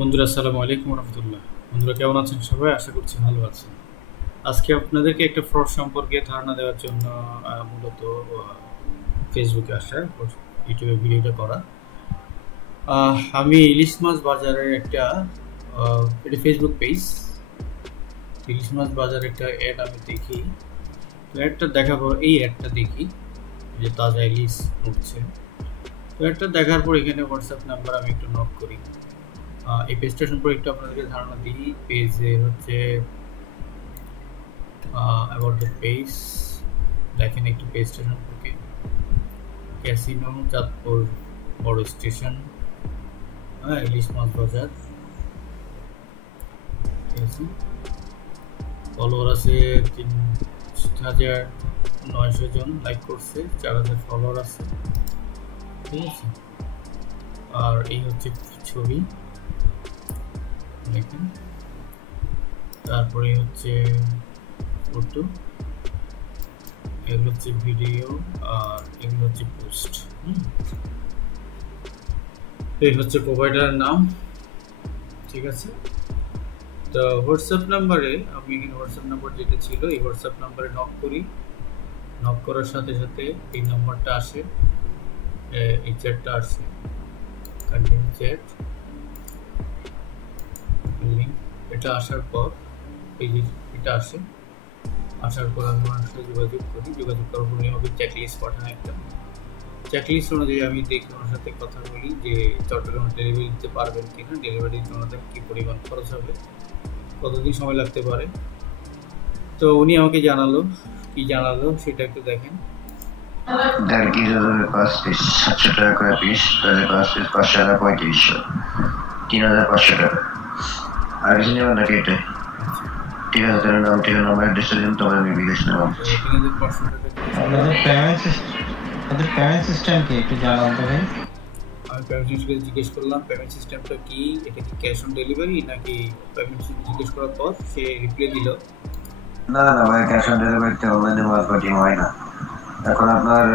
বন্ধুরা আসসালামু আলাইকুম রহমতুল্লাহ। বন্ধুরা কেমন আছেন সবাই? আশা করছি ভালো আছেন। আজকে আপনাদেরকে একটা ফ্রড সম্পর্কে ধারণা দেওয়ার জন্য মূলত ফেসবুকে আসা, ইউটিউবে ভিডিওটা করা। আমি ইলিশ মাছ বাজারের এটা ফেসবুক পেজ। ইলিশ মাছ বাজারের একটা অ্যাড আমি দেখি। তো অ্যাডটা দেখাবো, এই অ্যাডটা দেখি যে তাজা ইলিশ উঠছে। তো অ্যাডটা দেখার পর এখানে হোয়াটসঅ্যাপ নাম্বার আমি একটু নোট করি। এই পেজটা সম্পর্কে একটু আপনাদেরকে ধারণা দিই। পেজে হচ্ছে অ্যাবাউট দ্য পেজ দেখেন একটু পেজটা সম্পর্কে। ক্যাসিনো চাঁদপুর বড় স্টেশন, ইলিশ মাছ বাজার। ঠিক আছে, ফলোয়ার আছে ৩,৯০০ জন, লাইক করছে, ৪,০০০ ফলোয়ার আছে। ঠিক আছে, আর এই হচ্ছে ছবি দেখেন, তারপরে হচ্ছে ফটো, এগুলো হচ্ছে ভিডিও, আর এগুলো হচ্ছে পোস্ট। এই হচ্ছে প্রোভাইডারের নাম। ঠিক আছে, তো হোয়াটসঅ্যাপ নাম্বারে আমি এখানে হোয়াটসঅ্যাপ নাম্বার যেটা ছিল এই হোয়াটসঅ্যাপ নাম্বারে নক করি। নক করার সাথে সাথে এই নাম্বারটা আসে, এই চ্যাটটা আসে, কন্টিনিউ চ্যাট লিঙ্ক। এটা আসার পর এই যে এটা আসে, আসার পর আমি ওনার সাথে যোগাযোগ করি। যোগাযোগ করার পর আমাকে চেকলিস্ট পাঠান একটা। চেকলিস্ট অনুযায়ী আমি দেখি, ওনার সাথে কথা বলি যে চট্টগ্রামে ডেলিভারি দিতে পারবেন কিনা, ডেলিভারির জন্য কী পরিমাণ খরচ হবে, কতদিন সময় লাগতে পারে। তো উনি আমাকে জানালো সেটা একটু দেখেন। 700 টাকা করে পিস, 5 টাকা 3500, 3500 টাকা। আর কিছু নেবেন নাকি এটা? ঠিক আছে, তাহলে নাম ঠিকানা নাম্বার অ্যাড্রেস দিন, তবে আমি বিকাশ নেব। আপনাদের পেমেন্ট সিস্টেম কি একটু জানান তো ভাই। আমি পেমেন্ট সিস্টেম জিজ্ঞেস করলাম পেমেন্ট সিস্টেমটা কি, এটা কি ক্যাশ অন ডেলিভারি নাকি পেমেন্ট জিজ্ঞেস করার পর সে রিপ্লাই দিল না ভাই, ক্যাশ অন ডেলিভারিতে অনলাইনে মাল পাঠিয়ে হয় না। এখন আপনার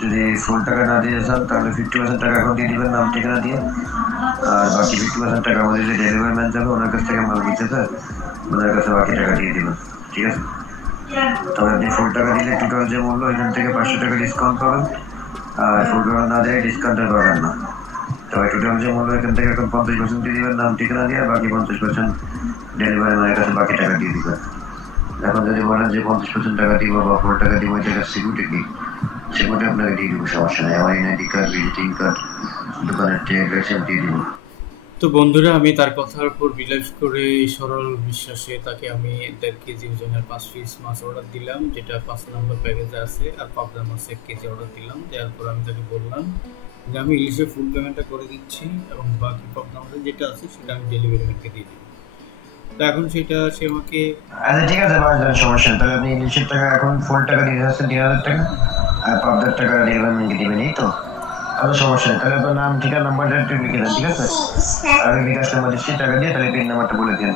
যদি ফুল টাকা না দিয়ে চান তাহলে 50% টাকা এখন দিয়ে দেবেন নাম ঠিকানা দিয়ে, আর বাকি 50% টাকা আমাদের যে ডেলিভারি ম্যান যাবে ওনার কাছ থেকে মাল নিতেছে, ওনার কাছে বাকি টাকা দিয়ে দেবেন। ঠিক আছে, তবে আপনি ফুল টাকা দিলে টোটাল যে মূল্য এখান থেকে 500 টাকা ডিসকাউন্ট পাবেন, আর ফুল টাকা না দিলে ডিসকাউন্টের পাবেন না। তবে টোটাল যে মূল্য এখান থেকে এখন 50% দিয়ে দেবেন নাম ঠিকানা দিয়ে, বাকি 50% ডেলিভারি ম্যানের কাছে বাকি টাকা দিয়ে দেবেন। এখন যদি বলেন যে 50% টাকা দিব বা ফুল টাকা দিব, এটা সিকিউরিটি কি, সিকিউরিটি আপনাকে দিয়ে দিব, সমস্যা নেই। আমার এনআইডি কার্ড, ভিজিটিং কার্ড, দোকানের ট্যাগ লাইসেন্স দিয়ে দিব। তো বন্ধুরা আমি তার কথার উপর বিলাস করে সরল বিশ্বাসে তাকে আমি 1.5 কেজি ওজনের 5 পিস মাছ অর্ডার দিলাম, যেটা 5 নম্বর প্যাকেজে আছে। আর পাবদা মাছ 1 কেজি অর্ডার দিলাম। দেওয়ার পর আমি তাকে বললাম যে আমি ইলিশের ফুল পেমেন্টটা করে দিচ্ছি এবং বাকি পাবদা মাছের যেটা আছে সেটা আমি ডেলিভারি ম্যানকে দিয়ে দিই। তো এখন সেটা সে আমাকে আচ্ছা ঠিক আছে, বাজার সমস্যা। তাহলে আপনি ইলিশের টাকা এখন ফুল টাকা দিয়ে যাচ্ছেন 3000 টাকা, আর পাবদার টাকা ডেলিভারি ম্যানকে দিবেন, এই তো? কোনো সমস্যা নেই। তাহলে আপনার নাম ঠিকানা নাম্বারটা একটু লিখে দেন, ঠিক আছে? আর আমি বিকাশ নাম্বার দিচ্ছি, টাকা দিয়ে তাহলে পিন নাম্বারটা বলে দিন।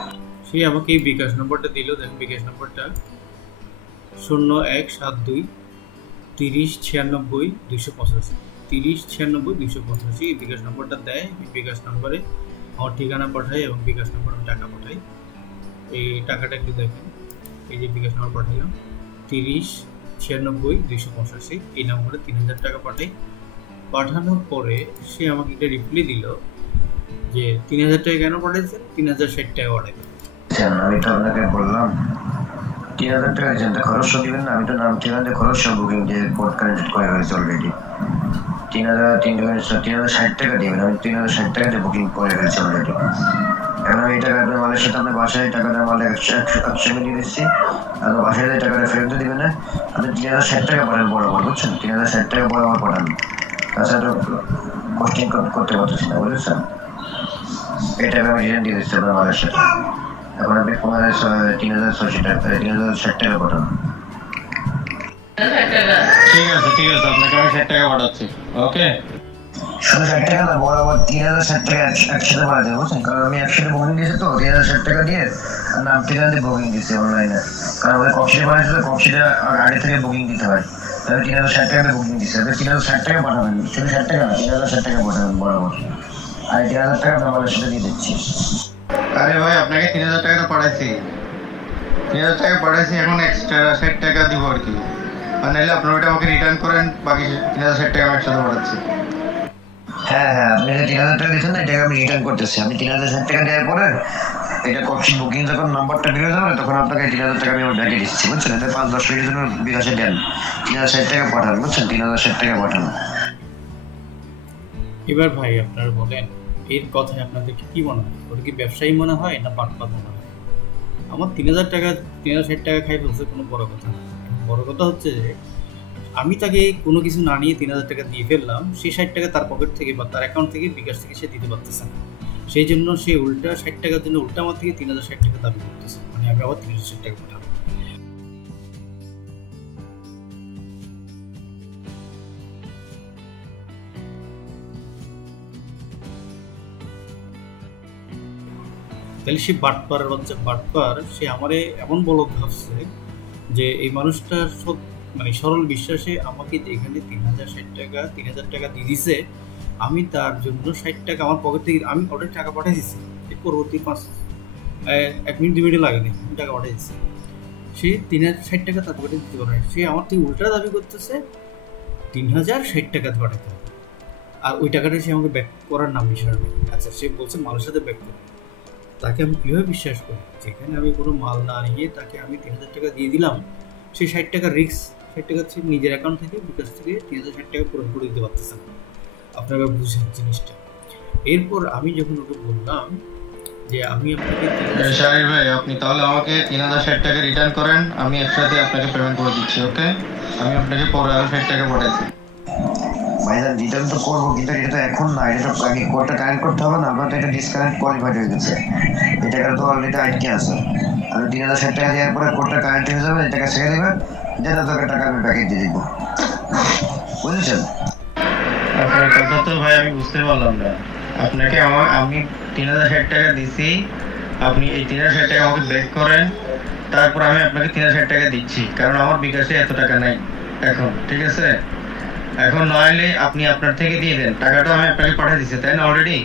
সে আমাকে এই বিকাশ নম্বরটা দিল। দেখেন বিকাশ নম্বরটা 0172 30 96 285, 30 96 285 এই বিকাশ নম্বরটা দেয়। এই বিকাশ নম্বরে আমার ঠিকানা পাঠাই এবং বিকাশ নম্বর আমি টাকা পাঠাই। এই টাকাটা একটু দেখেন, এই যে বিকাশ নম্বর পাঠাইলাম 30 96 285, এই নম্বরে 3000 টাকা পাঠাই। পাঠানোর পরে সে আমাকে একটা রিপ্লাই দিল যে 3000 টাকা কেন পাঠাইছেন, 3060 টাকা পাঠাই। আমি তো আপনাকে বললাম 3000 টাকা দিচ্ছেন, তো খরচ দিবেন না। আমি তো নাম ঠিকানা খরচ বুকিং যে পোর্ট কানেক্টেড করে রয়েছে অলরেডি। 3060 টাকা দিবেন, আমি 3060 টাকা দিয়ে বুকিং করে ফেলছি অলরেডি। এখন আমি এই টাকা আপনার মালের সাথে আপনার বাসায় টাকাটা মালে 100 দিয়ে দিচ্ছি, আপনার বাসায় টাকাটা ফেরত দিবেন না। আপনি 3060 টাকা পাঠান বরাবর, বুঝছেন? 3060 টাকা বরাবর পাঠান, তাছাড়া পোস্টিং করতে পারতেছি না, বুঝেছেন? এই টাকা আমি রিটার্ন দিয়ে দিচ্ছি আপনার মালের সাথে। এখন আপনি 3060 টাকা 3060 টাকা পাঠান। ঠিক আছে, আপনাকে আমি 60 টাকা পাঠাচ্ছি। ওকে, শুধু 60 টাকা না, বরাবর 3060 টাকা একসাথে পাঠা যাবে, বুঝছেন? কারণ আমি একসাথে বুকিং দিয়েছি, তো 3060 টাকা দিয়ে নাম ঠিকানা দিয়ে বুকিং দিচ্ছি অনলাইনে। কারণ আমাদের কক্সিডে পাঠাচ্ছি, কক্সিডে আগে থেকে বুকিং দিতে হয়। তাহলে 3060 টাকা দিয়ে বুকিং দিচ্ছি। আপনি 3060 টাকা পাঠাবেন, শুধু 60 টাকা না, 3060 টাকা পাঠাবেন বরাবর। আর 3000 টাকা মেম্বারের সাথে দিয়ে দিচ্ছি। আরে ভাই আপনাকে 3000 টাকা তো পাঠাইছি, 3000 টাকা পাঠাইছি, এখন এক্সট্রা 60 টাকা দিব আর কি। আর নাহলে আপনার ওটা আমাকে রিটার্ন করেন, বাকি 3060 টাকা আমি একসাথে পাঠাচ্ছি। হ্যাঁ হ্যাঁ, আপনি যে 3000 টাকা দিয়েছেন না, এটাকে আমি রিটার্ন করতেছি। আমি 3060 টাকা দেওয়ার পরে এটা কপি বুকিং যখন নাম্বারটা বেরিয়ে যাবে তখন আপনাকে 3000 টাকা আমি আমার ব্যাংকে দিচ্ছি, বুঝছেন? এতে 5-10 মিনিটের জন্য বিকাশে দেন, 3060 টাকা পাঠান, বুঝছেন? 3060 টাকা পাঠান। এবার ভাই আপনারা বলেন, এর কথায় আপনাদের কি মনে হয়? ওটা কি ব্যবসায়ী মনে হয় না বাটপার মনে হয়? আমার 3000 টাকা 3060 টাকা খাই ফেলছে, কোনো বড় কথা না। বড় কথা হচ্ছে যে আমি তাকে কোনো কিছু না নিয়ে 3000 টাকা দিয়ে ফেললাম, সেই 60 টাকা তার পকেট থেকে বা তার অ্যাকাউন্ট থেকে বিকাশ থেকে সে দিতে পারতেছে না। সেই জন্য সে উল্টা 60 টাকার জন্য উল্টা আমার থেকে 3060 টাকা দাবি করতেছে, মানে আমি আবার 3060 টাকা পাঠাবো। তাহলে সে বাটপার বাচ্চা বাটপার, সে আমারে এমন বলদ ভাবছে যে এই মানুষটা সব মানে সরল বিশ্বাসে আমাকে এখানে 3000 টাকা দিয়ে দিছে, আমি তার জন্য 60 টাকা আমার পকেট থেকে আমি অলরেডি টাকা পাঠিয়ে দিচ্ছি। এর পরবর্তী 1 মিনিট 2 মিনিট লাগেনি, আমি টাকা পাঠিয়ে দিচ্ছি। সে 3060 টাকা তার পকেটে দিতে পারে, সে আমার থেকে উল্টা দাবি করতেছে 3060 টাকা পাঠাতে হবে, আর ওই টাকাটা সে আমাকে ব্যাক করার নাম বিষয় নেই। আচ্ছা, সে বলছে মালের সাথে ব্যাক করবে, তাকে আমি কীভাবে বিশ্বাস করি? যেখানে আমি কোনো মাল না নিয়ে তাকে আমি 3000 টাকা দিয়ে দিলাম, সেই 60 টাকা রিস্ক, 60 টাকা হচ্ছে নিজের অ্যাকাউন্ট থেকে বিকাশ থেকে 3060 টাকা পূরণ করে দিতে পারতেছে না। আপনারা বুঝেন জিনিসটা। এরপর আমি যখন ওকে বললাম যে আমি আপনাকে শাহির ভাই, আপনি তাহলে আমাকে 3060 টাকা রিটার্ন করেন, আমি একসাথে আপনাকে পেমেন্ট করে দিচ্ছি। ওকে, আমি আপনাকে পরে আরো 60 টাকা পাঠাইছি। ভাইজান রিটার্ন তো করবো, কিন্তু এটা তো এখন না, এটা তো আগে কোডটা কানেক্ট করতে হবে না? আপনার তো এটা ডিসকানেক্ট কোয়ালিফাইড হয়ে গেছে, এই টাকাটা তো অলরেডি আটকে আছে। আমি 3060 টাকা দেওয়ার পরে কোডটা কানেক্ট হয়ে যাবে, এই টাকা ছেড়ে দেবেন, যেটা তোকে টাকা আমি প্যাকেজ দিয়ে দিব, বুঝেছেন? আপনার কথা তো ভাই আমি বুঝতে পারলাম না। আপনাকে আমি 3060 টাকা দিছি, আপনি এই 3060 টাকা আমাকে ব্যাক করেন, তারপর আমি আপনাকে 3060 টাকা দিচ্ছি, কারণ আমার বিকাশে এত টাকা নাই এখন। ঠিক আছে, এখন নইলে আপনি আপনার থেকে দিয়ে দেন, টাকাটা আমি আপনাকে পাঠিয়ে দিচ্ছি, তাই না অলরেডি?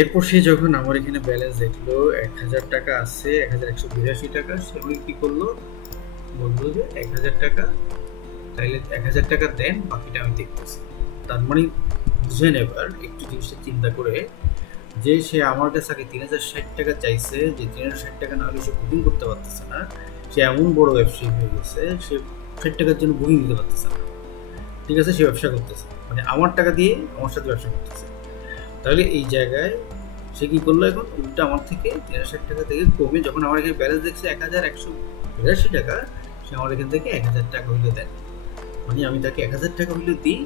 এরপর সে যখন আমার এখানে ব্যালেন্স দেখলো 1000 টাকা আছে, 1182 টাকা, সে আমাকে কি করলো, বললো যে 1000 টাকা, তাইলে 1000 টাকা দেন, বাকিটা আমি দেখতেছি। তার মানে বুঝেন এবার একটু জিনিসটা চিন্তা করে, যে সে আমার কাছে আগে 3060 টাকা চাইছে, যে 3060 টাকা না হলে সে বুকিং করতে পারতেছে না। সে এমন বড় ব্যবসায়ী হয়ে গেছে, সে 60 টাকার জন্য বুকিং দিতে পারতেছে না। ঠিক আছে, সে ব্যবসা করতেছে, মানে আমার টাকা দিয়ে আমার সাথে ব্যবসা করতেছে। তাহলে এই জায়গায় সে কি করলো, এখন উল্টা আমার থেকে 3060 টাকা থেকে কমে, যখন আমার এখানে ব্যালেন্স দেখছে 1182 টাকা, সে আমার এখান থেকে 1000 টাকা হইলে দেয়। মানে আমি তাকে 1000 টাকা হইলে দিই,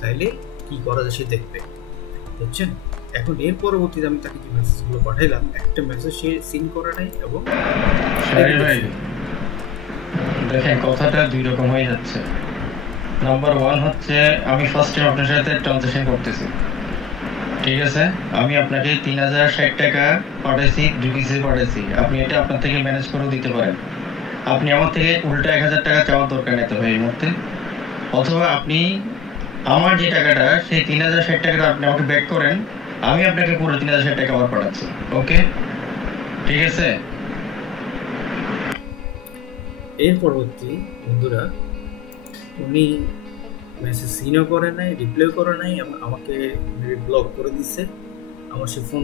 তাইলে কি করা যায় সে দেখবে, বুঝছেন? এখন এর পরবর্তীতে আমি তাকে যে মেসেজগুলো পাঠাইলাম, একটা মেসেজ সে সিন করে নাই। এবং দেখেন কথাটা দুই রকম হয়ে যাচ্ছে। নাম্বার 1 হচ্ছে, আমি ফার্স্ট টাইম আপনার সাথে ট্রানজাকশন করতেছি, ঠিক আছে? আমি আপনাকে 3060 টাকা পাঠাইছি, ডিভিসি পাঠাইছি, আপনি এটা আপনার থেকে ম্যানেজ করে দিতে পারেন। আপনি আমার থেকে উল্টা 1000 টাকা চাওয়ার দরকার নেই তো ভাই এই মুহূর্তে। অথবা আপনি আমার যে টাকাটা, সেই 3060 টাকাটা আপনি আমাকে ব্যাক করেন, আমি আপনাকে পুরো 3060 টাকা আবার পাঠাচ্ছি। ওকে, ঠিক আছে? এর পরবর্তী বন্ধুরা, উনি মেসেজ সিনও করে নাই, রিপ্লাই করে নাই, আমাকে ব্লক করে দিচ্ছে। আমার সে ফোন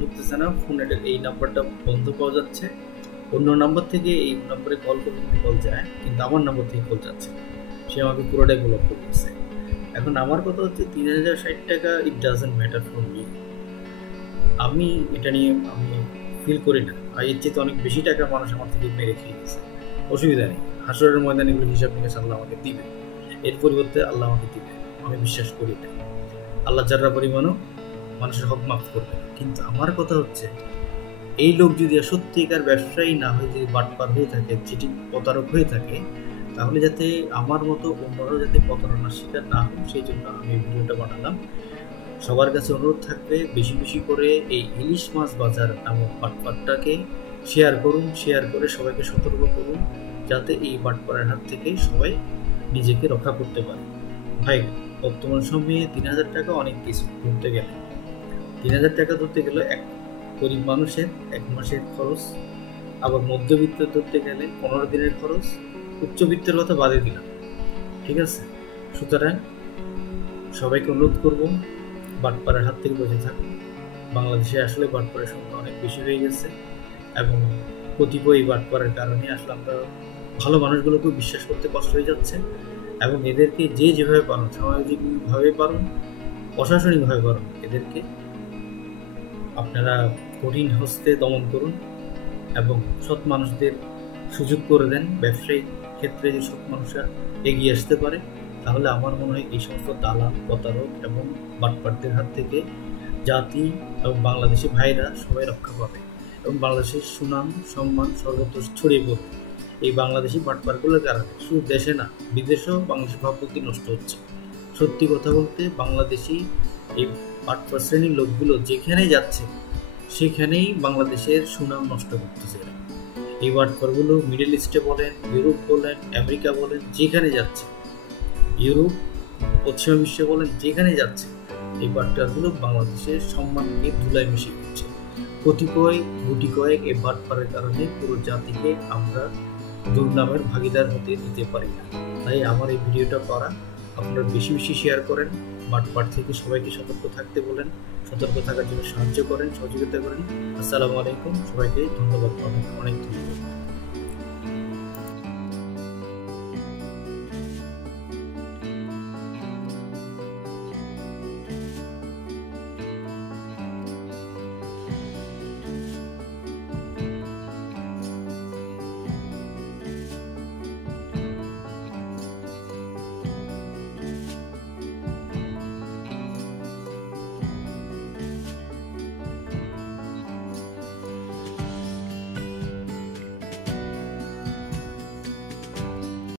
ধরতেছে না, ফোনের এই নাম্বারটা বন্ধ পাওয়া যাচ্ছে। অন্য নাম্বার থেকে এই নাম্বারে কল করলে কল যায়, কিন্তু আমার নাম্বার থেকে কল যাচ্ছে। সে আমাকে পুরোটাই ব্লক করে দিচ্ছে। এখন আমার কথা হচ্ছে 3060 টাকা, it doesn't matter for me. আমি এটা নিয়ে আমি ফিল করি না। আর এর চেয়ে অনেক বেশি টাকা মানুষ আমার থেকে মেরে খেয়ে গেছে, অসুবিধা নেই। হাসরের ময়দানে এগুলো হিসাব নিকাশ আল্লাহ আমাকে দিবে, এর পরিবর্তে আল্লাহ আমাকে দিবে, আমি বিশ্বাস করি এটা। আল্লাহ যারা পরিমাণও মানুষের হক মাফ করবে। কিন্তু আমার কথা হচ্ছে, এই লোক যদি সত্যিকার ব্যবসায়ী না হয়ে, যদি বাটপার হয়ে থাকে, চিটিং প্রতারক হয়ে থাকে, তাহলে যাতে আমার মতো অন্যরাও যাতে প্রতারণার শিকার না হয়, সেই জন্য আমি ভিডিওটা বানালাম। সবার কাছে অনুরোধ থাকবে, বেশি বেশি করে এই ইলিশ মাছ বাজার নামক বাটপারটাকে শেয়ার করুন, শেয়ার করে সবাইকে সতর্ক করুন, যাতে এই বাটপারের হাত থেকে সবাই নিজেকে রক্ষা করতে পারে। ভাই বর্তমান সময়ে 3,000 টাকা অনেক কিছু ধরতে গেলে। 3,000 টাকা ধরতে গেলে এক গরিব মানুষের 1 মাসের খরচ, আবার মধ্যবিত্ত ধরতে গেলে 15 দিনের খরচ, উচ্চবিত্তের কথা বাদে দিলাম। ঠিক আছে, সুতরাং সবাইকে অনুরোধ করব বাটপাড়ার হাত থেকে বেঁচে থাকুন। বাংলাদেশে আসলে বাটপাড়ার সংখ্যা অনেক বেশি হয়ে গেছে এবং কতিপয় বাটপাড়ার কারণে আসলে আমরা ভালো মানুষগুলোকেও বিশ্বাস করতে কষ্ট হয়ে যাচ্ছে এবং এদেরকে যে যেভাবে পারেন, সামাজিকভাবে পারেন, প্রশাসনিকভাবে পারেন, এদেরকে আপনারা কঠিন হস্তে দমন করুন এবং সৎ মানুষদের সুযোগ করে দেন। ব্যবসায়িক ক্ষেত্রে যে সৎ মানুষরা এগিয়ে আসতে পারে, তাহলে আমার মনে হয় এই সমস্ত দালাল, প্রতারক এবং বাটপারদের হাত থেকে জাতি এবং বাংলাদেশি ভাইরা সবাই রক্ষা পাবে এবং বাংলাদেশের সুনাম সম্মান সর্বত্র ছড়িয়ে পড়বে। এই বাংলাদেশি বাটপারগুলোর কারণে শুধু দেশে না, বিদেশেও বাংলাদেশের ভাবমূর্তি নষ্ট হচ্ছে। সত্যি কথা বলতে বাংলাদেশি এই বাটপার শ্রেণীর লোকগুলো যেখানেই যাচ্ছে সেখানেই বাংলাদেশের সুনাম নষ্ট করতেছে। এই বাটপারগুলো মিডল ইস্টে বলেন, ইউরোপ বলেন, আমেরিকা বলেন, যেখানে যাচ্ছে, ইউরোপ, পশ্চিমা বিশ্বে বলেন, যেখানে যাচ্ছে এই বাটপারগুলো বাংলাদেশের সম্মানকে ধুলায় মিশিয়ে দিচ্ছে। কতিপয় গুটি কয়েক এই বাটপারের কারণে পুরো জাতিকে আমরা দুর্নামের ভাগিদার হতে দিতে পারি না। তাই আমার এই ভিডিওটা করা, আপনারা বেশি বেশি শেয়ার করেন, বাটপার থেকে সবাইকে সতর্ক থাকতে বলেন, সতর্ক থাকার জন্য সাহায্য করেন, সহযোগিতা করেন। আসসালামু আলাইকুম, সবাইকে ধন্যবাদ, অনেক ধন্যবাদ।